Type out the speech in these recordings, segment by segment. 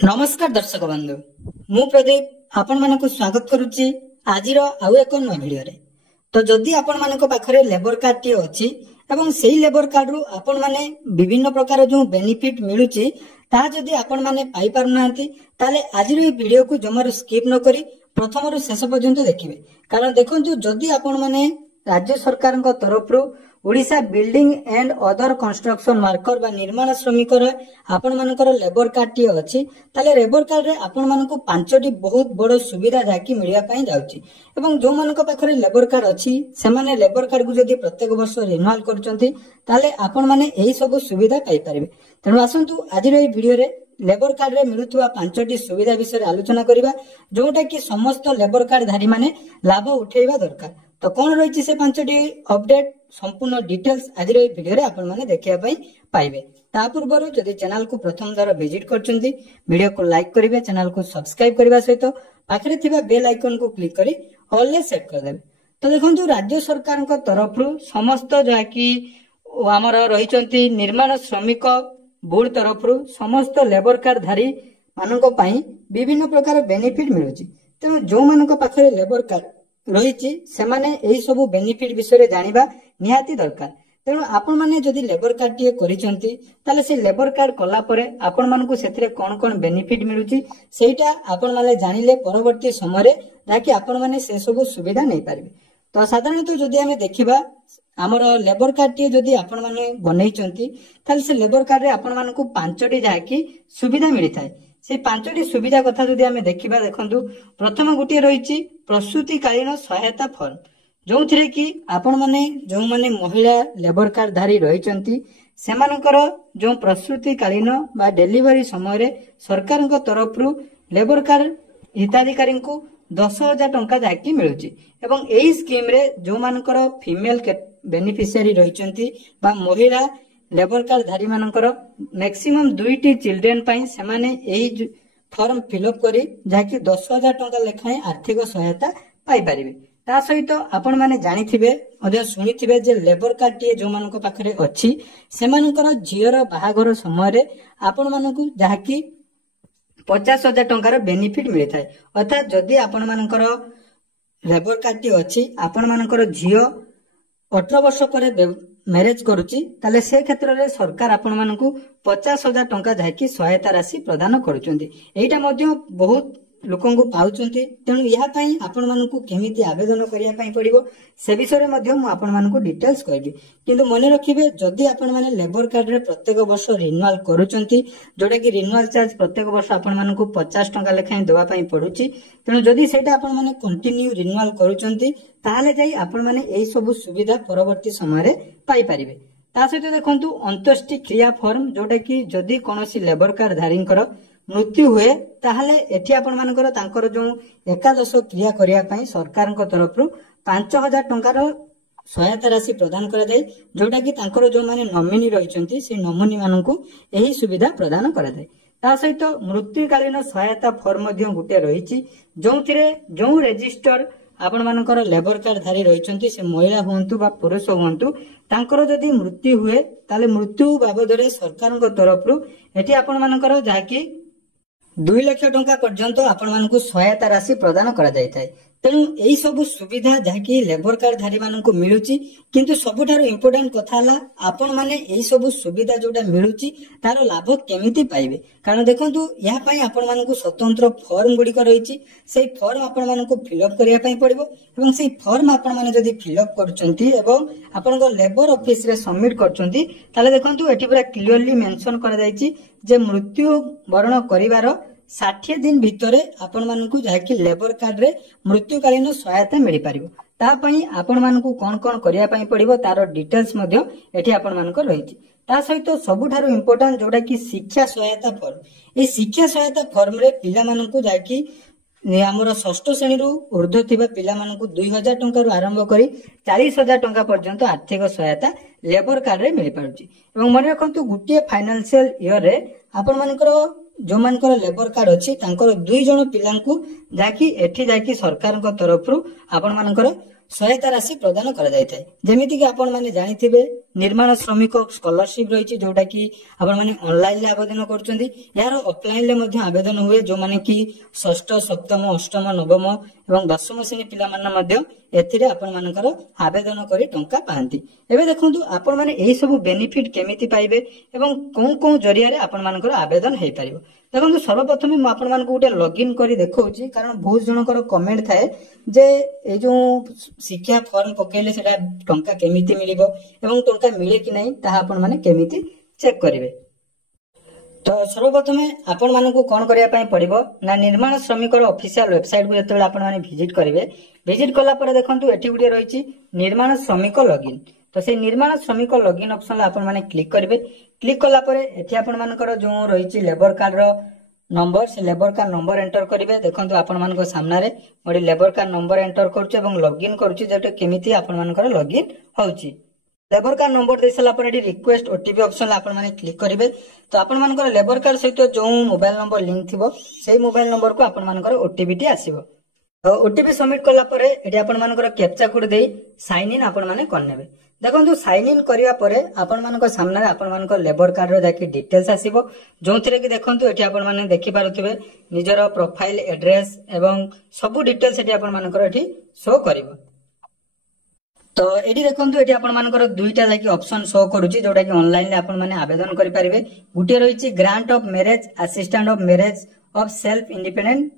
नमस्कार दर्शक बंधु मु प्रदीप आपण मानक स्वागत करुच्ची आज आउ एक नया भिडियो रे। तो जदि आपण मानक पाखरे लेबर कार्ड टी अछि एवं सेही लेबर कार्ड रु आपण माने विभिन्न प्रकार जो बेनिफिट मिलुची ता जदि आपण माने पाई पारुनांती ताले आज रो भिडियो को जमार स्किप न करी प्रथम रु शेष पर्यंत देखिबे। कारण देखंतु जदि आपण माने राज्य सरकार तरफ रु Odisha building and other construction worker बा निर्माण श्रमिक आपण मानकर लेबर कार्ड टी अछि ताले लेबर कार्ड रे आपण मानको पांचटी बहुत बड़ सुविधा जाकी मिलिया पई जाउची एवं जो मानक पाखरे लेबर कार्ड अछि से माने लेबर कार्ड को जदि प्रत्येक वर्ष रिन्यूअल करचंती ताले आपण माने एही सब सुविधा पाई परिबे। तेनु आसंतु आज रो भिडियो रे लेबर कार्ड रे मिलुथुवा पांचटी सुविधा विषय आलोचना करिबा जोटा कि समस्त लेबर कार्ड धारी माने लाभ उठेइबा दरकार। तो कौन रही से पांचटी अपडेट संपूर्ण डिटेल्स आज भिडियो रे आपण माने देखिया पई पाइबे। ता पूर्व जदि चैनल को प्रथम बार विजिट करचंती वीडियो को लाइक करिवे, चैनल को सब्सक्राइब करबा सहित पाखरे थिबा बेल आइकन को क्लिक करी ऑल ले सेट कर देबे। तो देखंतु राज्य सरकार को तरफ रु समस्त जाकी हमर रहिचंती निर्माण श्रमिक बोर्ड तरफ रु समस्त लेबर कार्ड धारी मानको पई विभिन्न प्रकार बेनिफिट मिलुची। तेनु जो मानको पाखरे लेबर कार्ड रही से माने एही सब बेनिफिट विषय जानिबा निहाती दरकार। तेणु आपण माने जदि लेबर कार्ड टी करिसंती ताले से लेबर कार्ड कला परे आपण मानकु सेथिरे कोन कोन बेनिफिट मिलुची सेटा आपण माने जानिले परवर्ती समय रे जाकी आपण माने से सब सुविधा नै पारिबे। तो साधारणतः जदि हमें देखिबा हमर लेबर कार्ड टी जदि आपण माने बनैचंती ताले से लेबर कार्ड रे आपण मानकु पांचटी जाकी सुविधा मिलि थाए। से पांचटी सुविधा कथा जदि हमें देखिबा देखंतु प्रथम गुटे रहिची प्रसूति कालीन सहायता फॉर्म जो थिरे कि आपण माने जो माने महिला लेबर कार्ड धारी रहिचंती सेमानकर जो प्रसूति कालीन बा डेलीवरी समय रे सरकार तरफ रु लेबर कार्ड हिताधिकारी को 10,000 टंका जाकी मिलुची एवं एही स्कीम रे जो मानकर फीमेल बेनिफिशियरी रहिचंती बा महिला लेबर कार्ड धारी मानकर मैक्सिमम 2टी चिल्ड्रेन पाई सेमाने एही फॉर्म फिलअप करी जाकी 10,000 टंका लेखाएं आर्थिक सहायता पाई परिबे। ता सहित आपण माने जानिथिबे अदे सुनिथिबे जे लेबर कार्ड टी जो मानक पाखरे अछि सेमानकर झियर बाहागर समय रे आपण मानकु जाकी 50,000 टंकार बेनिफिट मिलि थाए। अर्थात जदि आपण मानकर लेबर कार्ड टी अछि आपण मानकर झियो 18 वर्ष पर मैरेज करुची ताले से क्षेत्र रे सरकार आपण मानकु 50,000 टंका जाकी सहायता राशि प्रदान करूचंती। एटा मध्ये बहुत लोकन को पाउचंती। तेणु या पई आपण मानकु केमिति आवेदन करिया पई पड़िबो से विषय मध्ये मु आपण मानकु डिटेल्स कहबी। किंतु मने रखिबे जदि आपण माने लेबर कार्ड रे प्रत्येक वर्ष रिन्यूअल करूचंती जोटा कि रिन्यूअल चार्ज प्रत्येक वर्ष आपण मानकु 50 टंका लेखाएं देवा पई पडुची। तेणु जदि सेटा आपण माने कंटिन्यू रिन्यूअल करूचंती ताहाले जाई आपण माने एही सब सुविधा परवर्ती समय रे पाई परिबे। ता सहित देखंतु अंत्येष्टि क्रिया फॉर्म जोटा कि जदि कोनोसी लेबर कार्ड धारींकर मृत्यु हुए ताहले एठी आपण मानकर तांकर जो एकादश क्रिया करिया पई सरकार तरफ रु 5,000 टंकार सहायता राशि प्रदान करा जाय जोटा कि तांकर जो माने नॉमिनी रहिचंती से नॉमिनी मानकु एही सुविधा प्रदान करा जाय। ता सहित मृत्युकालीन सहायता फॉर्म मध्ये गुटे रहिची जोंथिरे जो रजिस्टर आपण मानकर लेबर कार्ड धारी रहिचंती से महिला होंतु बा पुरुष होंतु तांकर जदि मृत्यु हुए ताले मृत्यु बाबद रे सरकार तरफ रु एठी आपण मानकर जाकी 2 लाख टंका पर्यंत आपण मानकु सहायता राशि प्रदान करा जाय थाए। तेणु एही सब सुविधा जाकी लेबर कार्ड धारी मानकु मिलुची किंतु सबुठारो इंपोर्टेंट कथा हला आपण माने एही सब सुविधा जोटा मिलुची तारो लाभ केमिति पाइबे। कारण देखंतु या पई आपण मानकु स्वतंत्र फॉर्म गुडी को रहिची सेही फॉर्म आपण मानकु फिलअप करिया पई पड़िबो एवं सेही फॉर्म आपण माने जदी फिलअप करचंती एवं आपनको लेबर ऑफिस रे सबमिट करचंती ताले देखंतु एठी पूरा क्लियरली मेंशन करा जायची जे मृत्यु वरण करिवार 60 दिन भितरे आपण मानकु जाकी लेबर कार्ड रे मृत्युकालीन सहायता मिलि पारिबो। ता पई आपण मानकु कोन कोन करिया पई पड़िबो तारो डिटेल्स मध्ये एठी आपण मानकर रहिची। ता सहित सबुठारो इंपोर्टेंट जोटा कि शिक्षा सहायता फॉर्म ए शिक्षा सहायता फॉर्म रे पिला मानकु जाकी हमर षष्ठ श्रेणी रु ऊर्ध्व थिबा पिला मानकु 2,000 टंका रु आरंभ करी 40,000 टंका पर्यंत आर्थिक सहायता लेबर कार्ड रे मिलि पारुची। एवं मन रखंतु गुटिए फाइनेंशियल ईयर रे आपण मानकर जो मानकर लेबर कार्ड अछि तांकर 2 जण पिलांकु जाकी एठी जाकी सरकार तरफ रु आपण मानकर सहायता राशि प्रदान करा जाय थाए। जेमिति कि आपण माने जानिथिबे निर्माण श्रमिक स्कॉलरशिप रही जोटा कि आपण माने ऑनलाइन आवेदन कर यार ऑफलाइन आवेदन हुए जो माने कि षष्ठ सप्तम अष्टम नवम एवं दशम श्रेणी पिला एथिरे आपण मानकर आवेदन करी टंका पाती। एबे देखंतु आपण माने एही सब बेनिफिट केमिति पाइबे एवं कोन कोन जरिया रे आपण मानकर आवेदन हेई परिबो। देखंतु सर्वप्रथम म आपण मानक गोटे लॉगिन करी देखौची कारण बहुत जनकर कमेंट थाए जे ए जो शिक्षा फॉर्म पकेले सेटा टंका केमिति मिलिबो एवं टंका मिले कि नहीं ताहा आपण माने केमिति चेक करिवे। तो सर्वप्रथम आपण मानकु कोन करिया पई पड़िबो ना निर्माण श्रमिक ऑफिशियल वेबसाइट को जतबे आपण माने विजिट करिवे। विजिट कला पर देखंतु एठी गुडी रहिछि निर्माण श्रमिक लॉगिन। तो से निर्माण श्रमिक लॉगिन ऑप्शन ला आपण माने क्लिक करिवे। क्लिक कला पर एठी आपण मानकर जो रहिछि लेबर कार्ड रो नंबर से लेबर कार्ड नंबर एंटर करिवे। देखंतु आपण मानको सामना रे मोडी लेबर कार्ड नंबर एंटर करछु एवं लॉगिन करछु जेटा केमिति आपण मानकर लॉगिन होउछि। लेबर कार्ड नंबर दे सला पर एडी रिक्वेस्ट ओटीपी ऑप्शन ला आपण माने क्लिक करिवे। तो आपण मानकर लेबर कार्ड सहित जो मोबाइल नंबर लिंक थिबो सेही मोबाइल नंबर को आपण मानकर ओटीपी टी आसीबो। तो ओटीपी सबमिट कला पर एडी आपण मानकर कैप्चा कोड देई साइन इन आपण माने करनेबे। देखंतु साइन इन करिया परे आपण मानकर सामने आपण मानकर लेबर कार्ड रो जाकी डिटेल्स आसीबो जोंथिरे कि देखंतु एठी आपण माने देखि पारुथिबे निजर प्रोफाइल एड्रेस एवं सब डिटेल्स एठी आपण मानकर एठी शो करिवो। तो एठी देखंतु एठी आपण मानकर दुईटा जाकी ऑप्शन शो करूची जोटा कि ऑनलाइन ले आपण माने आवेदन करि परिबे। गुटे रहिछि grant of marriage assistant of marriage of self independent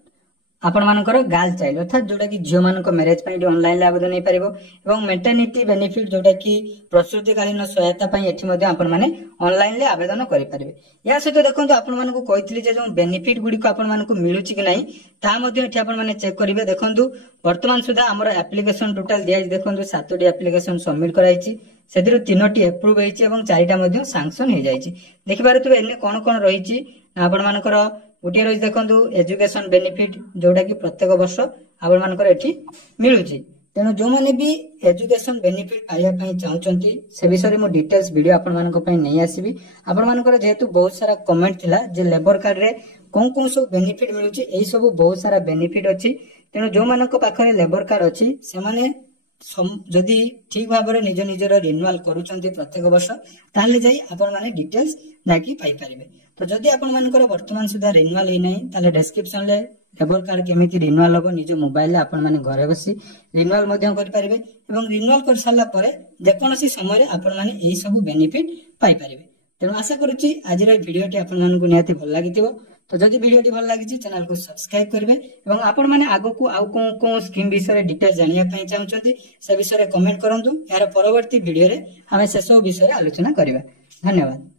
आपण मानकर गर्ल चाइल्ड अर्थात जोटा कि झियो मानक मैरिज पई ऑनलाइन ले आवेदन हे परिबो एवं मेटर्निटी बेनिफिट जोटा कि प्रसूतिकालीन सहायता पई एठी मध्ये आपण माने ऑनलाइन ले आवेदन करि परिबे। या सहित देखंतु आपण मानकु कहितली जे जो बेनिफिट गुडी को आपण मानकु मिलुची कि नाही ता मध्ये एठी आपण माने चेक करिवे। देखंतु वर्तमान सुधा हमर एप्लीकेशन टोटल दिया देखंतु 7टी एप्लीकेशन सबमिट कराइछि सेदिरु 3टी अप्रूव हेछि एवं 4टा मध्ये सैंक्शन हे जाइछि। देखि पारुथबे एने कोन कोन रहिछि आपण मानकर गोटे रही देखो एजुकेशन बेनिफिट जोटा कि प्रत्येक वर्ष आपण मानकर एठी मिलुची। तेणु जो माने भी एजुकेशन बेनिफिट पाइबा चाहूचंती से विषय मो डिटेल्स वीडियो आपण मानक पई नै आसीबी। आपण मानकर जेहेतु बहुत सारा कमेंट थिला जे लेबर कार्ड रे कोन सब बेनिफिट मिलुची एही सब बहुत सारा बेनिफिट अछि। तेणु जो मानक पाखरे लेबर कार्ड अछि से माने जदि ठीक भाबरे निज निजर रिन्यूअल करूचंती प्रत्येक वर्ष ताले जाई आपण माने डिटेल्स नाकी पाई परिबे। तो जदि आपण मानकर वर्तमान सुधा रिन्यूअल हे नै ताले डिस्क्रिप्शन ले लेबर कार्ड केमिति रिन्यूअल हो निज मोबाइल ले आपण माने घरे बसी रिन्यूअल मध्य करि परिबे एवं रिन्यूअल कर साला परे जेकोनोसी समय रे आपण माने एही सब बेनिफिट पाई परिबे। तेणु आशा करूची आज रे वीडियो टी आपण मानकु निहाती भल लागिथिबो। तो जदि वीडियो टी भल लागिछि चैनल को सब्सक्राइब करबे एवं आपण माने आगो को आउ को स्कीम विषय डिटेल जानिया पई चाहउछंती से विषय रे कमेंट करंतु। यार परवर्ती वीडियो रे हमें शेष विषय रे आलोचना करिबा। धन्यवाद।